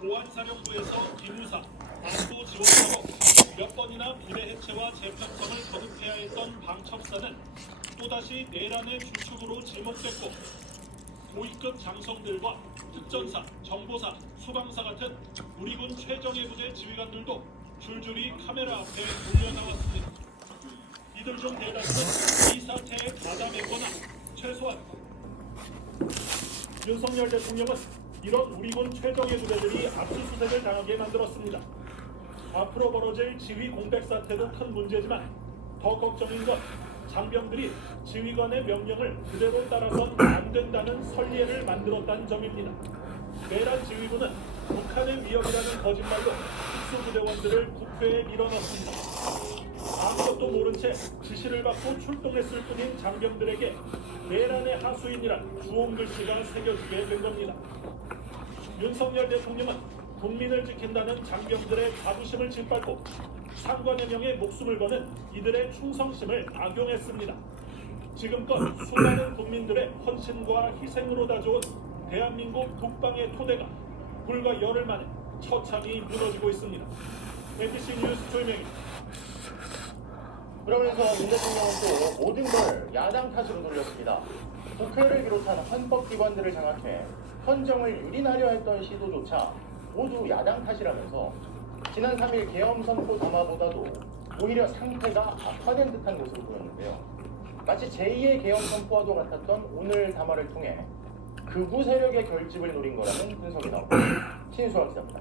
보안사령부에서 기무사, 방도 지원하고 몇 번이나 부대 해체와 재편성을 거듭해야 했던 방첩사는 또다시 내란의 주축으로 지목됐고 고위급 장성들과 특전사, 정보사, 소방사 같은 우리 군 최정예 부대 지휘관들도 줄줄이 카메라 앞에 몰려나왔습니다. 이들 중 대다수는 이 사태에 가담했거나 최소한 윤석열 대통령은 이런 우리 군 최정예 부대들이 압수수색을 당하게 만들었습니다. 앞으로 벌어질 지휘 공백 사태도 큰 문제지만 더 걱정인 건 장병들이 지휘관의 명령을 그대로 따라선 안 된다는 선례를 만들었다는 점입니다. 내란 지휘부는 북한의 위협이라는 거짓말로 특수부대원들을 국회에 밀어넣습니다. 아무것도 모른 채 지시를 받고 출동했을 뿐인 장병들에게 내란의 하수인이란 주홍글씨가 새겨지게 된 겁니다. 윤석열 대통령은 국민을 지킨다는 장병들의 자부심을 짓밟고 상관의 명에 목숨을 거는 이들의 충성심을 악용했습니다. 지금껏 수많은 국민들의 헌신과 희생으로 다져온 대한민국 국방의 토대가 불과 열흘 만에 처참히 무너지고 있습니다. MBC 뉴스 조이명입니다. 그러면서 문 대통령은 또 모든 걸 야당 탓으로 돌렸습니다. 국회를 비롯한 헌법기관들을 장악해 헌정을 유린하려 했던 시도조차 모두 야당 탓이라면서 지난 3일 계엄 선포 담화보다도 오히려 상태가 악화된 듯한 모습을 보였는데요. 마치 제2의 계엄 선포와도 같았던 오늘 담화를 통해 극우 세력의 결집을 노린 거라는 분석이 나오고 신수아 기자입니다.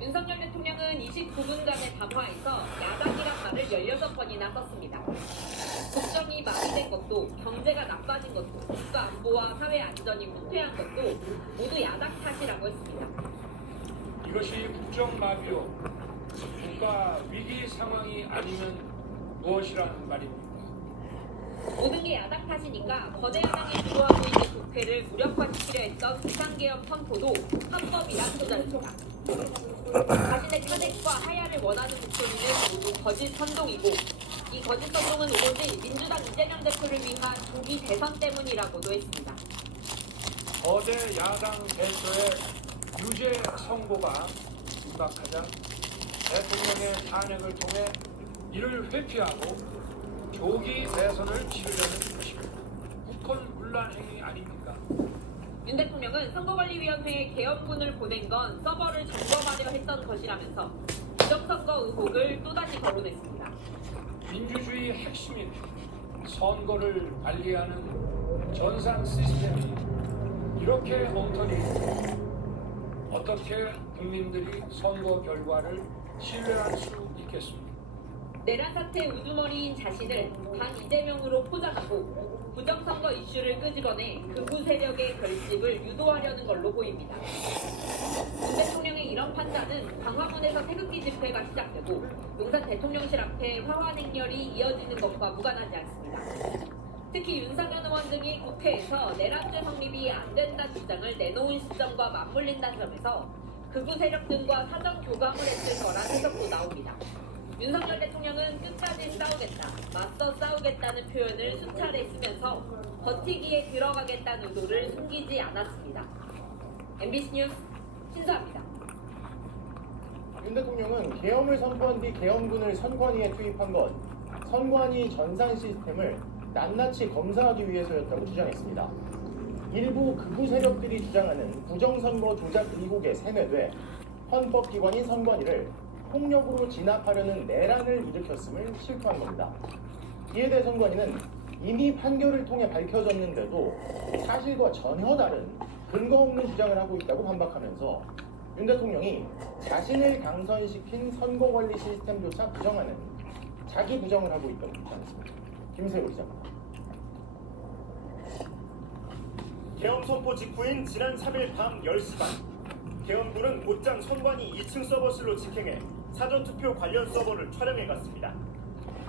윤석열 대통령은 29분간의 담화에서 야당이란 말을 16번이나 썼습니다. 국정이 마비된 것도, 경제가 나빠진 것도, 국가 안보와 사회 안전이 후퇴한 것도 모두 야당 탓이라고 했습니다. 이것이 국정 마비요, 국가 위기 상황이 아니면 무엇이라는 말입니까? 모든 게 야당 탓이니까 거대 야당이 주도하고 있는 국회를 무력화시키려 했던 비상개혁 선포도 헌법이란 소절입니다. 자신의 탄핵과 하야를 원하는 목소리는 모두 거짓 선동이고 이 거짓 선동은 오로지 민주당 이재명 대표를 위한 조기 대선 때문이라고도 했습니다. 거대 야당 대표의 유죄 선고가 임박하자 대통령의 탄핵을 통해 이를 회피하고 조기 대선을 치르려는 것입니다. 국헌문란 행위 아닙니까? 윤 대통령은 선거관리위원회에 계엄군을 보낸 건 서버를 점검하려 했던 것이라면서 부정선거 의혹을 또다시 거론했습니다. 민주주의 핵심인 선거를 관리하는 전산 시스템이 이렇게 엉터리 어떻게 국민들이 선거 결과를 신뢰할 수 있겠습니까? 내란 사태 우두머리인 자신을 반 이재명으로 포장하고 부정선거 이슈를 끄집어내 극우 세력의 결집을 유도하려는 걸로 보입니다. 윤 대통령의 이런 판단은 광화문에서 태극기 집회가 시작되고 용산 대통령실 앞에 화환 행렬이 이어지는 것과 무관하지 않습니다. 특히 윤상현 의원 등이 국회에서 내란죄 성립이 안 된다는 주장을 내놓은 시점과 맞물린다는 점에서 극우 세력 등과 사전 교감을 했을 거란 해석도 나옵니다. 윤석열 대통령은 끝까지 싸우겠다, 맞서 싸우겠다는 표현을 수차례 쓰면서 버티기에 들어가겠다는 의도를 숨기지 않았습니다. MBC 뉴스 신수아입니다. 윤 대통령은 계엄을 선포한 뒤 계엄군을 선관위에 투입한 건 선관위 전산 시스템을 낱낱이 검사하기 위해서였다고 주장했습니다. 일부 극우 세력들이 주장하는 부정선거 조작 의혹에 세뇌돼 헌법기관인 선관위를 폭력으로 진압하려는 내란을 일으켰음을 실토한 겁니다. 이에 대해 선관위는 이미 판결을 통해 밝혀졌는데도 사실과 전혀 다른 근거 없는 주장을 하고 있다고 반박하면서 윤 대통령이 자신을 당선시킨 선거관리 시스템조차 부정하는 자기 부정을 하고 있다고 주장했습니다. 김세호 기자입니다. 계엄 선포 직후인 지난 3일 밤 10시 반 계엄군은 곧장 선관위 2층 서버실로 직행해 사전투표 관련 서버를 촬영해 갔습니다.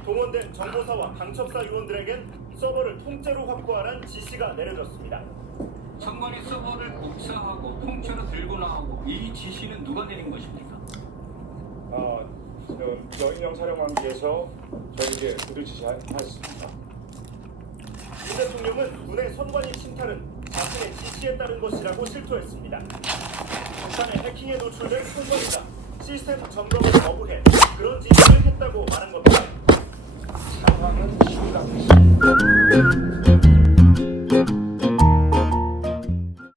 동원된 정보사와 강첩사 요원들에겐 서버를 통째로 확보하라는 지시가 내려졌습니다. 선관위 서버를 복사하고 통째로 들고 나오고 이 지시는 누가 내린 것입니까? 여인영 사령관께서 저에게 그들 지시하였습니다. 윤 대통령은 군의 선관위 침탈은 자신의 지시에 따른 것이라고 실토했습니다. 북한의 해킹에 노출된 선관위가 시스템 점검을 거부해 그런 지시를 했다고 말한 겁니다. 상황은 심각했습니다.